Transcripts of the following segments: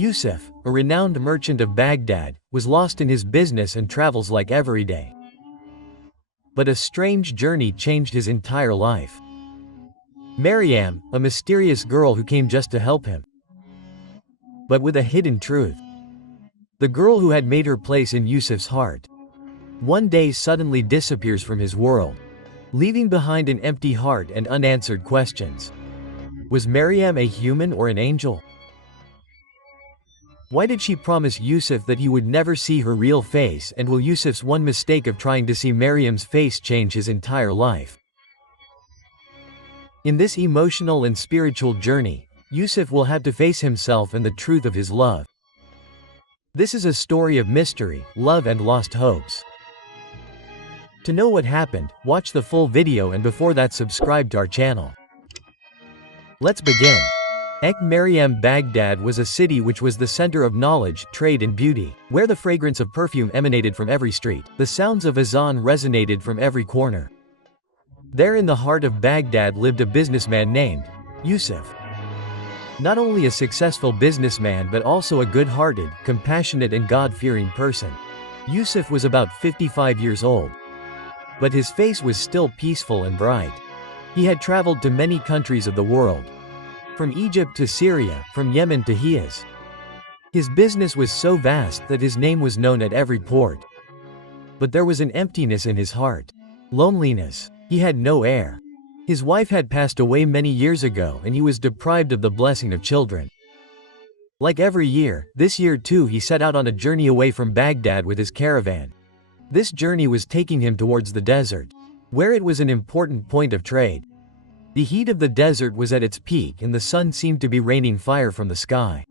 Yusuf, a renowned merchant of Baghdad, was lost in his business and travels like every day. But a strange journey changed his entire life. Maryam, a mysterious girl who came just to help him. But with a hidden truth. The girl who had made her place in Yusuf's heart, one day suddenly disappears from his world, leaving behind an empty heart and unanswered questions. Was Maryam a human or an angel? Why did she promise Yusuf that he would never see her real face, and will Yusuf's one mistake of trying to see Maryam's face change his entire life? In this emotional and spiritual journey, Yusuf will have to face himself and the truth of his love. This is a story of mystery, love and lost hopes. To know what happened, watch the full video, and before that subscribe to our channel. Let's begin. Maryam Baghdad was a city which was the center of knowledge, trade and beauty, where the fragrance of perfume emanated from every street, the sounds of azan resonated from every corner. There in the heart of Baghdad lived a businessman named Yusuf. Not only a successful businessman but also a good-hearted, compassionate and God-fearing person. Yusuf was about 55 years old. But his face was still peaceful and bright. He had traveled to many countries of the world. From Egypt to Syria, from Yemen to Hijaz. His business was so vast that his name was known at every port. But there was an emptiness in his heart. Loneliness. He had no heir. His wife had passed away many years ago and he was deprived of the blessing of children. Like every year, this year too he set out on a journey away from Baghdad with his caravan. This journey was taking him towards the desert, where it was an important point of trade. The heat of the desert was at its peak and the sun seemed to be raining fire from the sky.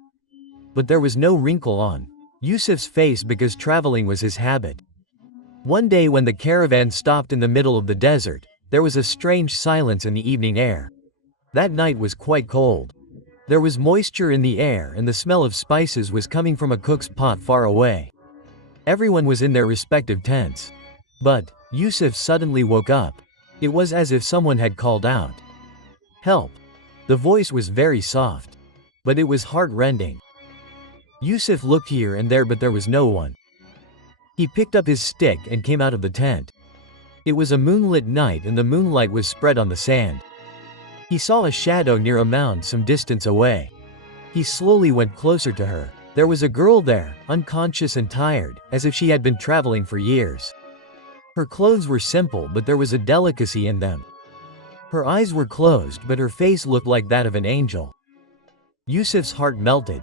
But there was no wrinkle on Yusuf's face because traveling was his habit. One day when the caravan stopped in the middle of the desert, there was a strange silence in the evening air. That night was quite cold. There was moisture in the air and the smell of spices was coming from a cook's pot far away. Everyone was in their respective tents. But Yusuf suddenly woke up. It was as if someone had called out, "Help!" The voice was very soft. But it was heart-rending. Yusuf looked here and there but there was no one. He picked up his stick and came out of the tent. It was a moonlit night and the moonlight was spread on the sand. He saw a shadow near a mound some distance away. He slowly went closer to her. There was a girl there, unconscious and tired, as if she had been traveling for years. Her clothes were simple but there was a delicacy in them. Her eyes were closed but her face looked like that of an angel. Yusuf's heart melted.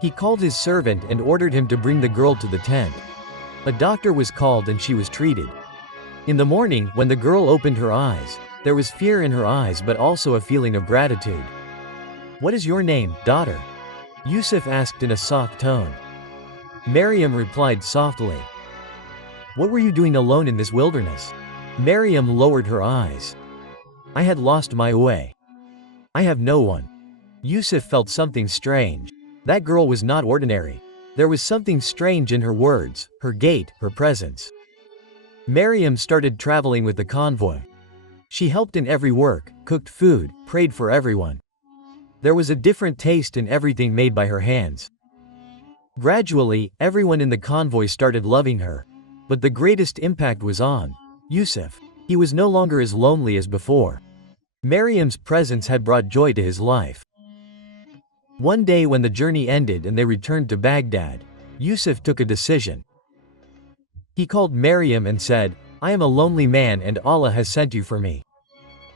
He called his servant and ordered him to bring the girl to the tent. A doctor was called and she was treated. In the morning, when the girl opened her eyes, there was fear in her eyes but also a feeling of gratitude. "What is your name, daughter?" Yusuf asked in a soft tone. Maryam replied softly. "What were you doing alone in this wilderness?" Maryam lowered her eyes. "I had lost my way. I have no one." Yusuf felt something strange. That girl was not ordinary. There was something strange in her words, her gait, her presence. Maryam started traveling with the convoy. She helped in every work, cooked food, prayed for everyone. There was a different taste in everything made by her hands. Gradually, everyone in the convoy started loving her. But the greatest impact was on Yusuf. He was no longer as lonely as before. Maryam's presence had brought joy to his life. One day when the journey ended and they returned to Baghdad, Yusuf took a decision. He called Maryam and said, "I am a lonely man and Allah has sent you for me.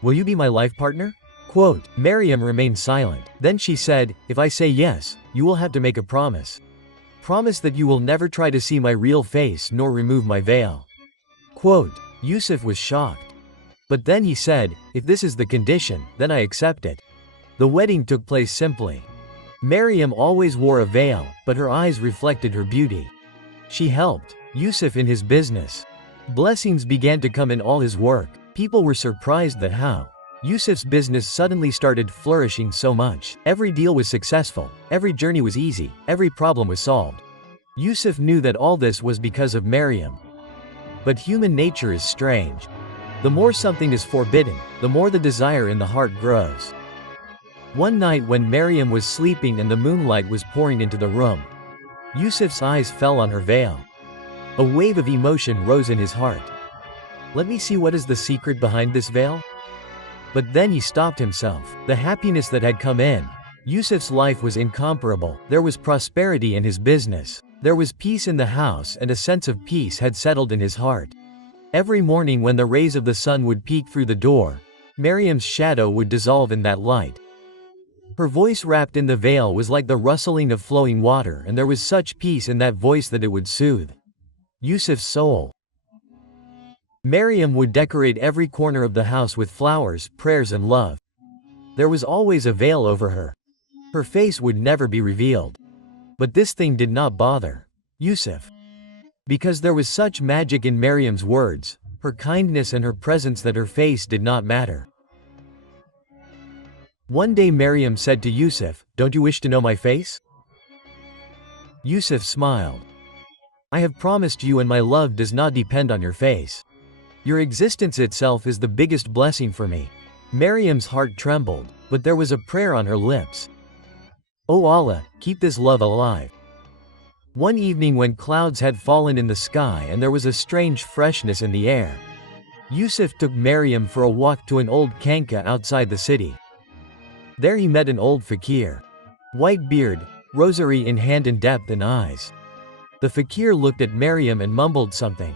Will you be my life partner?" Quote, Maryam remained silent. Then she said, "If I say yes, you will have to make a promise. Promise that you will never try to see my real face nor remove my veil." Quote, Yusuf was shocked. But then he said, "If this is the condition, then I accept it." The wedding took place simply. Maryam always wore a veil, but her eyes reflected her beauty. She helped Yusuf in his business. Blessings began to come in all his work. People were surprised that how Yusuf's business suddenly started flourishing so much. Every deal was successful, every journey was easy, every problem was solved. Yusuf knew that all this was because of Maryam. But human nature is strange. The more something is forbidden, the more the desire in the heart grows. One night when Maryam was sleeping and the moonlight was pouring into the room, Yusuf's eyes fell on her veil. A wave of emotion rose in his heart. Let me see what is the secret behind this veil? But then he stopped himself. The happiness that had come in Yusuf's life was incomparable. There was prosperity in his business. There was peace in the house, and a sense of peace had settled in his heart. Every morning when the rays of the sun would peek through the door, Maryam's shadow would dissolve in that light. Her voice wrapped in the veil was like the rustling of flowing water, and there was such peace in that voice that it would soothe Yusuf's soul. Maryam would decorate every corner of the house with flowers, prayers and love. There was always a veil over her. Her face would never be revealed. But this thing did not bother Yusuf. Because there was such magic in Maryam's words, her kindness and her presence that her face did not matter. One day Maryam said to Yusuf, "Don't you wish to know my face?" Yusuf smiled. "I have promised you, and my love does not depend on your face. Your existence itself is the biggest blessing for me." Maryam's heart trembled, but there was a prayer on her lips. "O Allah, keep this love alive." One evening when clouds had fallen in the sky and there was a strange freshness in the air, Yusuf took Maryam for a walk to an old khanqa outside the city. There he met an old fakir. White beard, rosary in hand and depth in eyes. The fakir looked at Maryam and mumbled something.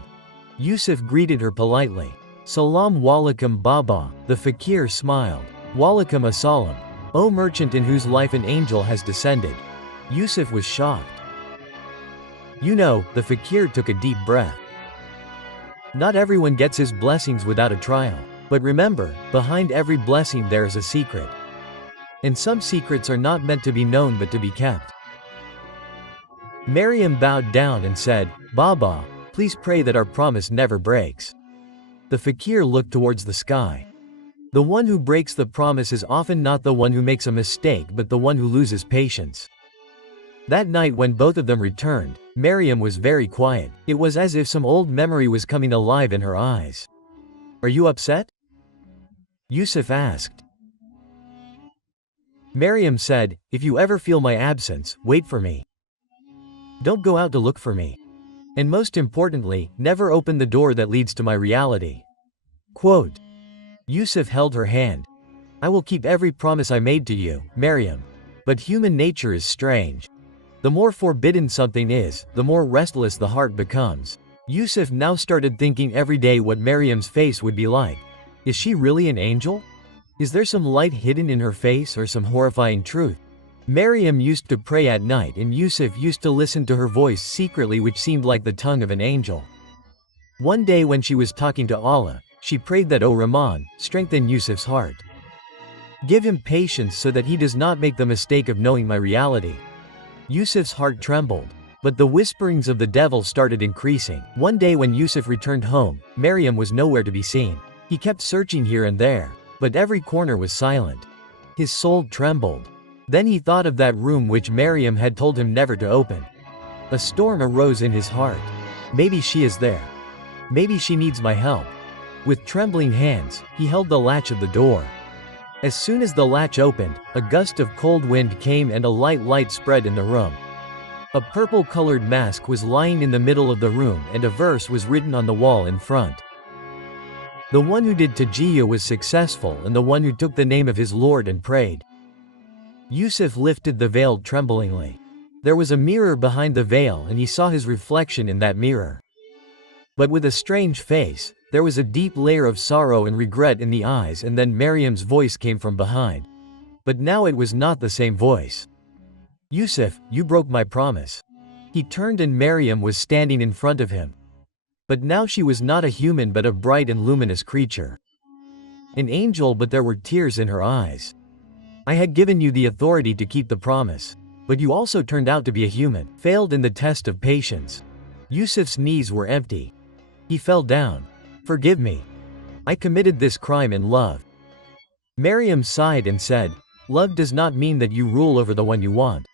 Yusuf greeted her politely. "Salam walaikum Baba." The fakir smiled. "Walaikum assalam. O merchant in whose life an angel has descended." Yusuf was shocked. "You know," the fakir took a deep breath. "Not everyone gets his blessings without a trial. But remember, behind every blessing there is a secret. And some secrets are not meant to be known but to be kept." Maryam bowed down and said, "Baba, please pray that our promise never breaks." The fakir looked towards the sky. The one who breaks the promise is often not the one who makes a mistake but the one who loses patience. That night when both of them returned, Maryam was very quiet. It was as if some old memory was coming alive in her eyes. "Are you upset?" Yusuf asked. Maryam said, "If you ever feel my absence, wait for me. Don't go out to look for me. And most importantly, never open the door that leads to my reality." Quote. Yusuf held her hand. "I will keep every promise I made to you, Maryam. But human nature is strange. The more forbidden something is, the more restless the heart becomes." Yusuf now started thinking every day what Maryam's face would be like. Is she really an angel? Is there some light hidden in her face or some horrifying truth? Maryam used to pray at night and Yusuf used to listen to her voice secretly, which seemed like the tongue of an angel. One day when she was talking to Allah, she prayed that, "O Rahman, strengthen Yusuf's heart. Give him patience so that he does not make the mistake of knowing my reality." Yusuf's heart trembled. But the whisperings of the devil started increasing. One day when Yusuf returned home, Maryam was nowhere to be seen. He kept searching here and there, but every corner was silent. His soul trembled. Then he thought of that room which Maryam had told him never to open. A storm arose in his heart. Maybe she is there. Maybe she needs my help. With trembling hands, he held the latch of the door. As soon as the latch opened, a gust of cold wind came and a light spread in the room. A purple-colored mask was lying in the middle of the room and a verse was written on the wall in front. The one who did tajiyya was successful, and the one who took the name of his Lord and prayed. Yusuf lifted the veil tremblingly. There was a mirror behind the veil and he saw his reflection in that mirror. But with a strange face, there was a deep layer of sorrow and regret in the eyes, and then Maryam's voice came from behind. But now it was not the same voice. "Yusuf, you broke my promise." He turned and Maryam was standing in front of him. But now she was not a human but a bright and luminous creature. An angel, but there were tears in her eyes. "I had given you the authority to keep the promise. But you also turned out to be a human, failed in the test of patience." Yusuf's knees were empty. He fell down. "Forgive me. I committed this crime in love." Maryam sighed and said, "Love does not mean that you rule over the one you want.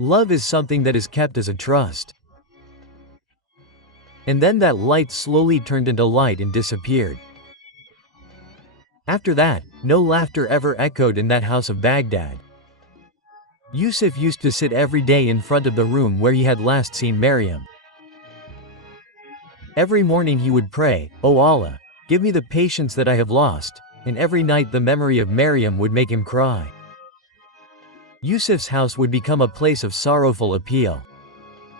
Love is something that is kept as a trust." And then that light slowly turned into light and disappeared. After that, No laughter ever echoed in that house of Baghdad. Yusuf used to sit every day in front of the room where he had last seen Maryam. Every morning he would pray, "O Allah, give me the patience that I have lost," and every night the memory of Maryam would make him cry. Yusuf's house would become a place of sorrowful appeal.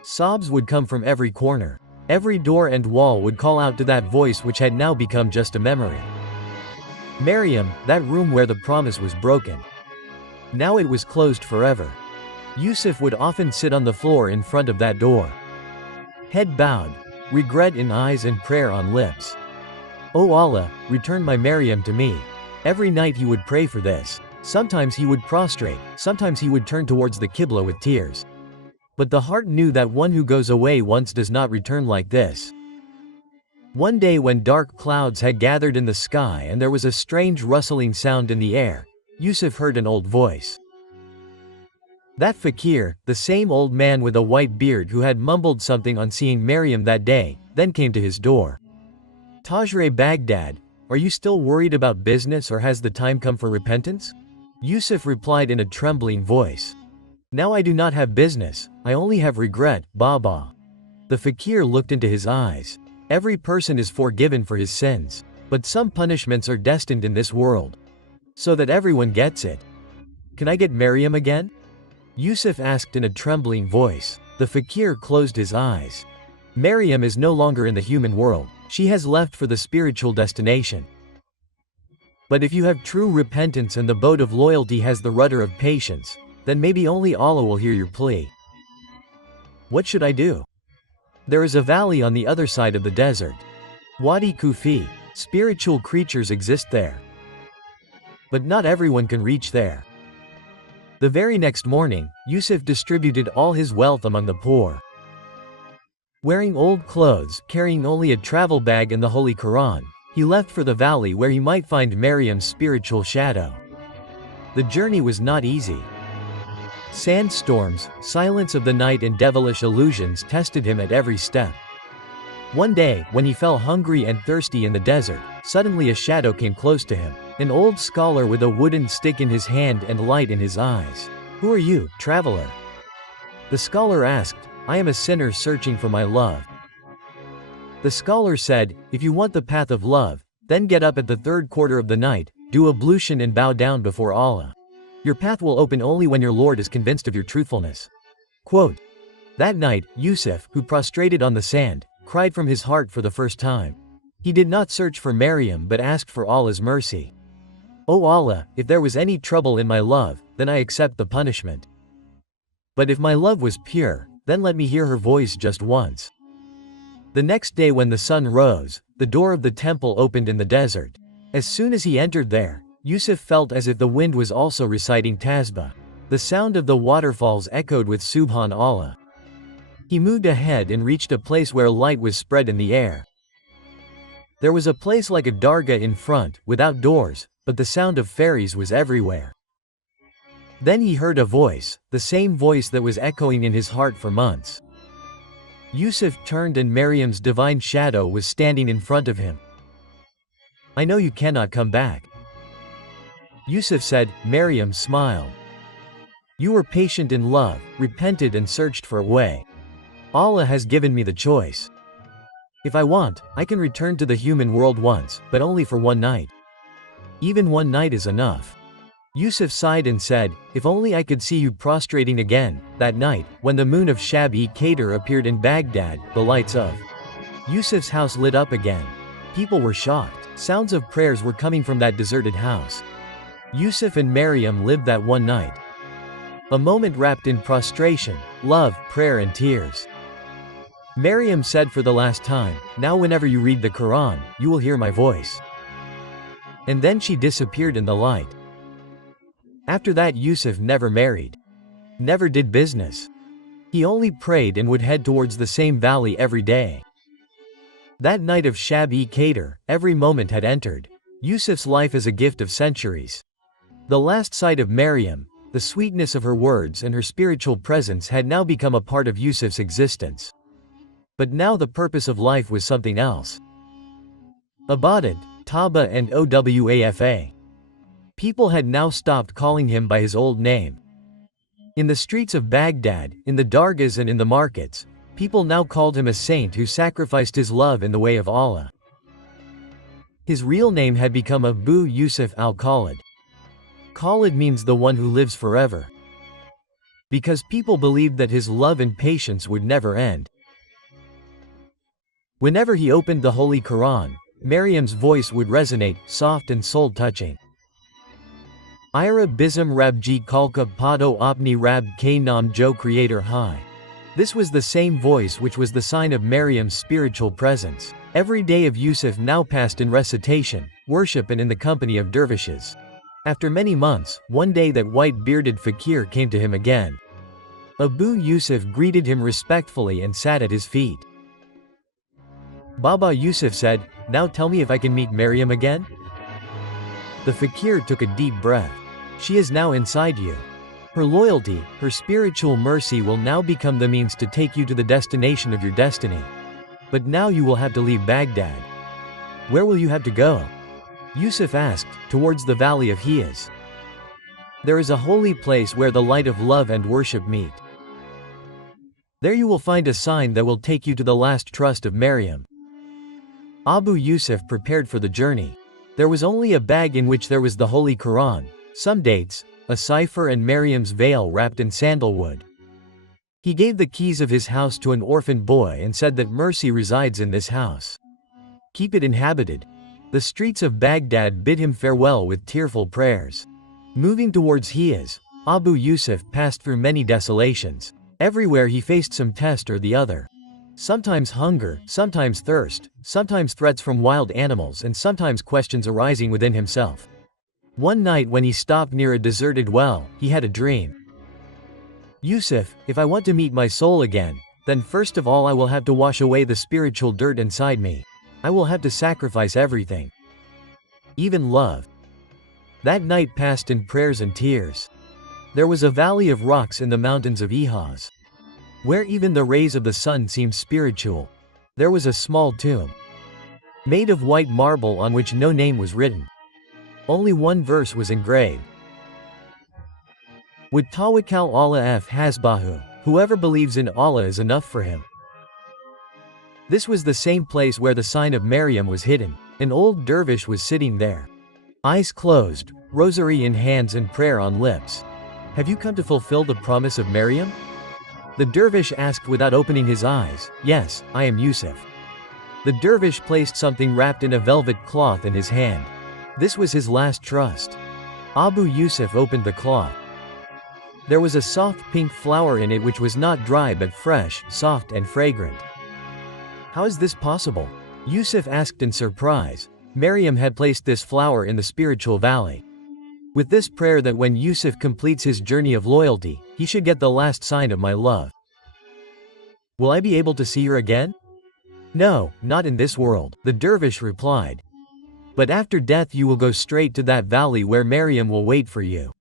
Sobs would come from every corner. Every door and wall would call out to that voice which had now become just a memory. Maryam, that room where the promise was broken. Now it was closed forever. Yusuf would often sit on the floor in front of that door. Head bowed, regret in eyes and prayer on lips. "O Allah, return my Maryam to me." Every night he would pray for this. Sometimes he would prostrate, sometimes he would turn towards the Qibla with tears. But the heart knew that one who goes away once does not return like this. One day when dark clouds had gathered in the sky and there was a strange rustling sound in the air, Yusuf heard an old voice. That fakir, the same old man with a white beard who had mumbled something on seeing Maryam that day, then came to his door. "Tajre Baghdad, are you still worried about business or has the time come for repentance?" Yusuf replied in a trembling voice. "Now I do not have business, I only have regret, Baba." The fakir looked into his eyes. Every person is forgiven for his sins. But some punishments are destined in this world. So that everyone gets it. "Can I get Maryam again?" Yusuf asked in a trembling voice. The fakir closed his eyes. Maryam is no longer in the human world. She has left for the spiritual destination. But if you have true repentance and the boat of loyalty has the rudder of patience, then maybe only Allah will hear your plea. "What should I do?" "There is a valley on the other side of the desert. Wadi Kufi. Spiritual creatures exist there. But not everyone can reach there." The very next morning, Yusuf distributed all his wealth among the poor. Wearing old clothes, carrying only a travel bag and the Holy Quran, he left for the valley where he might find Maryam's spiritual shadow. The journey was not easy. Sandstorms, silence of the night and devilish illusions tested him at every step. One day, when he fell hungry and thirsty in the desert, suddenly a shadow came close to him. An old scholar with a wooden stick in his hand and light in his eyes. "Who are you, traveler?" The scholar asked. "I am a sinner searching for my love." The scholar said, "If you want the path of love, then get up at the third quarter of the night, do ablution and bow down before Allah. Your path will open only when your Lord is convinced of your truthfulness." Quote. That night, Yusuf, who prostrated on the sand, cried from his heart for the first time. He did not search for Maryam but asked for Allah's mercy. "O Allah, if there was any trouble in my love, then I accept the punishment. But if my love was pure, then let me hear her voice just once." The next day when the sun rose, the door of the temple opened in the desert. As soon as he entered there, Yusuf felt as if the wind was also reciting tasbih. The sound of the waterfalls echoed with Subhan Allah. He moved ahead and reached a place where light was spread in the air. There was a place like a dargah in front, without doors, but the sound of fairies was everywhere. Then he heard a voice, the same voice that was echoing in his heart for months. Yusuf turned and Maryam's divine shadow was standing in front of him. "I know you cannot come back." Yusuf said. Maryam smiled. "You were patient in love, repented and searched for a way. Allah has given me the choice. If I want, I can return to the human world once, but only for one night. Even one night is enough." Yusuf sighed and said, "If only I could see you prostrating again." That night, when the moon of Shab-e-Qadr appeared in Baghdad, the lights of Yusuf's house lit up again. People were shocked. Sounds of prayers were coming from that deserted house. Yusuf and Maryam lived that one night. A moment wrapped in prostration, love, prayer and tears. Maryam said for the last time, "Now whenever you read the Quran, you will hear my voice." And then she disappeared in the light. After that Yusuf never married. Never did business. He only prayed and would head towards the same valley every day. That night of Shab-e-Qadr, every moment had entered Yusuf's life as a gift of centuries. The last sight of Maryam, the sweetness of her words and her spiritual presence had now become a part of Yusuf's existence. But now the purpose of life was something else. Ibadat, Taba and Owafa. People had now stopped calling him by his old name. In the streets of Baghdad, in the dargahs and in the markets, people now called him a saint who sacrificed his love in the way of Allah. His real name had become Abu Yusuf al-Khalid. Khalid means the one who lives forever, because people believed that his love and patience would never end. Whenever he opened the Holy Quran, Maryam's voice would resonate, soft and soul-touching. Ira bism rabji kalka pado opni rab k nam jo creator high. This was the same voice which was the sign of Maryam's spiritual presence. Every day of Yusuf now passed in recitation, worship and in the company of dervishes. After many months, one day that white-bearded fakir came to him again. Abu Yusuf greeted him respectfully and sat at his feet. Baba Yusuf said, "Now tell me if I can meet Maryam again?" The fakir took a deep breath. She is now inside you. Her loyalty, her spiritual mercy will now become the means to take you to the destination of your destiny. But now you will have to leave Baghdad. Where will you have to go? Yusuf asked. Towards the valley of Hiyas. There is a holy place where the light of love and worship meet. There you will find a sign that will take you to the last trust of Maryam. Abu Yusuf prepared for the journey. There was only a bag in which there was the Holy Quran, some dates, a cipher and Maryam's veil wrapped in sandalwood. He gave the keys of his house to an orphan boy and said that mercy resides in this house. Keep it inhabited. The streets of Baghdad bid him farewell with tearful prayers. Moving towards Hiyas, Abu Yusuf passed through many desolations. Everywhere he faced some test or the other. Sometimes hunger, sometimes thirst, sometimes threats from wild animals and sometimes questions arising within himself. One night when he stopped near a deserted well, he had a dream. Yusuf, if I want to meet my soul again, then first of all I will have to wash away the spiritual dirt inside me. I will have to sacrifice everything. Even love. That night passed in prayers and tears. There was a valley of rocks in the mountains of Ihaz, where even the rays of the sun seemed spiritual. There was a small tomb, made of white marble on which no name was written. Only one verse was engraved. Would tawakkal Allah f hasbahu, whoever believes in Allah is enough for him. This was the same place where the sign of Maryam was hidden. An old dervish was sitting there. Eyes closed, rosary in hands and prayer on lips. Have you come to fulfill the promise of Maryam? The dervish asked without opening his eyes. Yes, I am Yusuf. The dervish placed something wrapped in a velvet cloth in his hand. This was his last trust. Abu Yusuf opened the cloth. There was a soft pink flower in it which was not dry but fresh, soft and fragrant. How is this possible? Yusuf asked in surprise. Maryam had placed this flower in the spiritual valley, with this prayer that when Yusuf completes his journey of loyalty, he should get the last sign of my love. Will I be able to see her again? No, not in this world, the dervish replied. But after death you will go straight to that valley where Maryam will wait for you.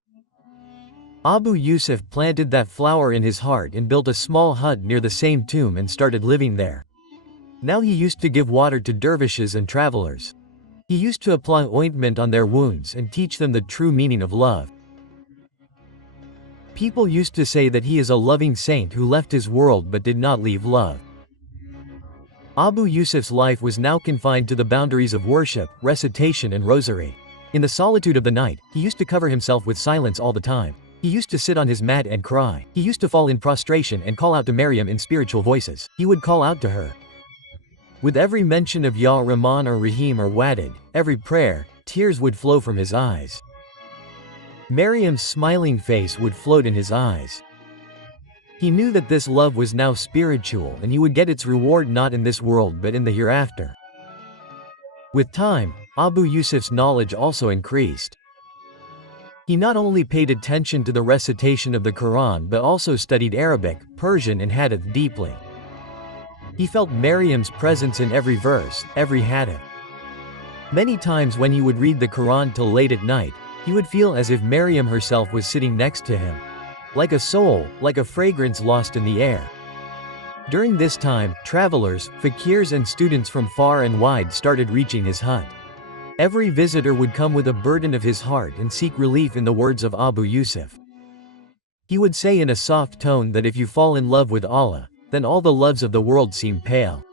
Abu Yusuf planted that flower in his heart and built a small hut near the same tomb and started living there. Now he used to give water to dervishes and travelers. He used to apply ointment on their wounds and teach them the true meaning of love. People used to say that he is a loving saint who left his world but did not leave love. Abu Yusuf's life was now confined to the boundaries of worship, recitation and rosary. In the solitude of the night, he used to cover himself with silence all the time. He used to sit on his mat and cry. He used to fall in prostration and call out to Maryam in spiritual voices. He would call out to her. With every mention of Ya Rahman or Rahim or Wadid, every prayer, tears would flow from his eyes. Maryam's smiling face would float in his eyes. He knew that this love was now spiritual and he would get its reward not in this world but in the hereafter. With time, Abu Yusuf's knowledge also increased. He not only paid attention to the recitation of the Quran but also studied Arabic, Persian and Hadith deeply. He felt Maryam's presence in every verse, every hadith. Many times when he would read the Quran till late at night, he would feel as if Maryam herself was sitting next to him. Like a soul, like a fragrance lost in the air. During this time, travelers, fakirs and students from far and wide started reaching his hut. Every visitor would come with a burden of his heart and seek relief in the words of Abu Yusuf. He would say in a soft tone that if you fall in love with Allah, then all the loves of the world seem pale.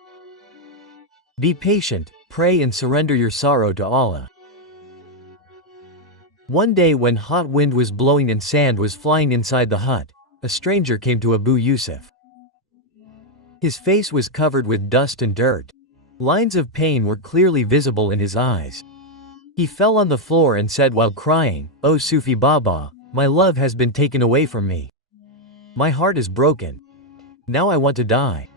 Be patient, pray and surrender your sorrow to Allah. One day when hot wind was blowing and sand was flying inside the hut, a stranger came to Abu Yusuf. His face was covered with dust and dirt. Lines of pain were clearly visible in his eyes. He fell on the floor and said while crying, "O Sufi Baba, my love has been taken away from me. My heart is broken. Now I want to die."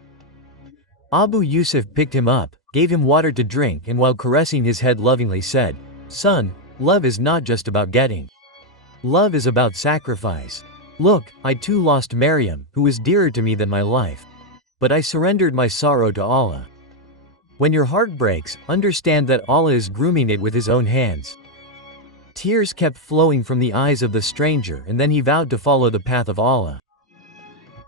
Abu Yusuf picked him up, gave him water to drink and while caressing his head lovingly said, "Son, love is not just about getting. Love is about sacrifice. Look, I too lost Maryam, who was dearer to me than my life. But I surrendered my sorrow to Allah. When your heart breaks, understand that Allah is grooming it with His own hands." Tears kept flowing from the eyes of the stranger and then he vowed to follow the path of Allah.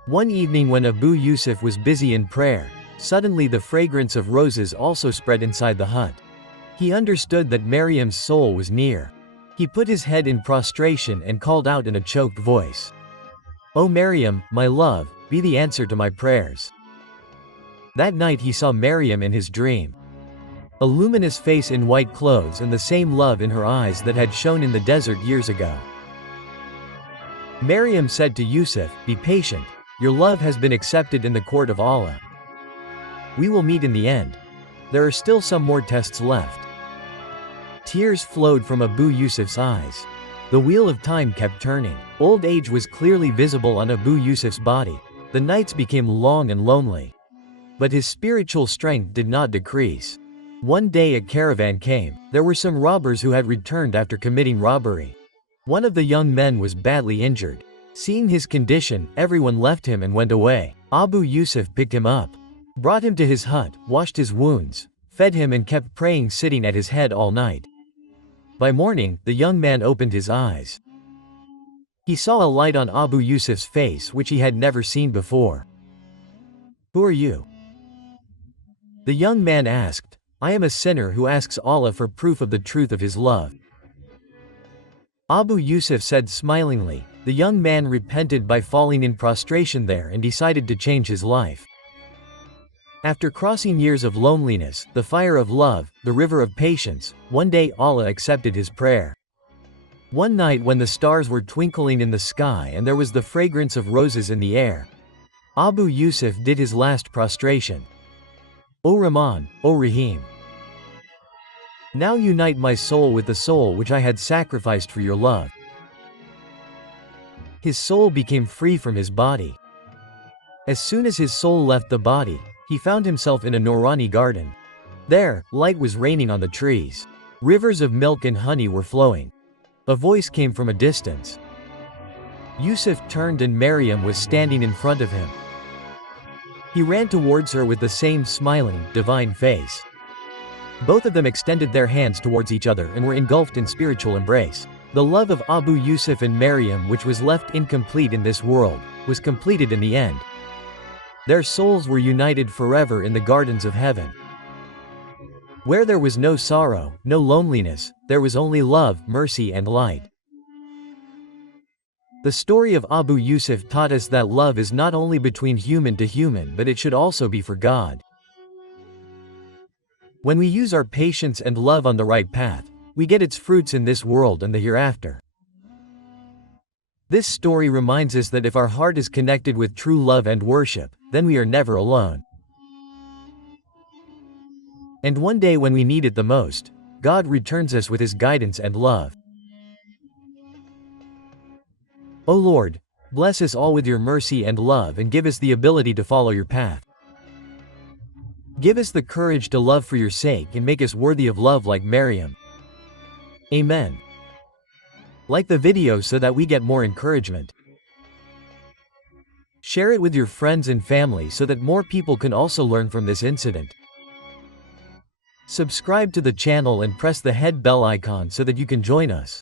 One evening when Abu Yusuf was busy in prayer, suddenly the fragrance of roses also spread inside the hut. He understood that Maryam's soul was near. He put his head in prostration and called out in a choked voice, "O Maryam, my love, be the answer to my prayers." That night he saw Maryam in his dream. A luminous face in white clothes and the same love in her eyes that had shone in the desert years ago. Maryam said to Yusuf, "Be patient, your love has been accepted in the court of Allah. We will meet in the end. There are still some more tests left." Tears flowed from Abu Yusuf's eyes. The wheel of time kept turning. Old age was clearly visible on Abu Yusuf's body. The nights became long and lonely. But his spiritual strength did not decrease. One day a caravan came. There were some robbers who had returned after committing robbery. One of the young men was badly injured. Seeing his condition, everyone left him and went away. Abu Yusuf picked him up, brought him to his hut, washed his wounds, fed him and kept praying sitting at his head all night. By morning, the young man opened his eyes. He saw a light on Abu Yusuf's face which he had never seen before. "Who are you?" The young man asked. "I am a sinner who asks Allah for proof of the truth of his love." Abu Yusuf said smilingly. The young man repented by falling in prostration there and decided to change his life. After crossing years of loneliness, the fire of love, the river of patience, one day Allah accepted his prayer. One night when the stars were twinkling in the sky and there was the fragrance of roses in the air, Abu Yusuf did his last prostration. "O Rahman, O Rahim, now unite my soul with the soul which I had sacrificed for your love." His soul became free from his body. As soon as his soul left the body, he found himself in a Noorani garden. There, light was raining on the trees. Rivers of milk and honey were flowing. A voice came from a distance. Yusuf turned and Maryam was standing in front of him. He ran towards her with the same smiling, divine face. Both of them extended their hands towards each other and were engulfed in spiritual embrace. The love of Abu Yusuf and Maryam, which was left incomplete in this world, was completed in the end. Their souls were united forever in the gardens of heaven. Where there was no sorrow, no loneliness, there was only love, mercy and light. The story of Abu Yusuf taught us that love is not only between human to human but it should also be for God. When we use our patience and love on the right path, we get its fruits in this world and the hereafter. This story reminds us that if our heart is connected with true love and worship, then we are never alone. And one day when we need it the most, God returns us with His guidance and love. O Lord, bless us all with your mercy and love and give us the ability to follow your path. Give us the courage to love for your sake and make us worthy of love like Maryam. Amen. Like the video so that we get more encouragement. Share it with your friends and family so that more people can also learn from this incident. Subscribe to the channel and press the head bell icon so that you can join us.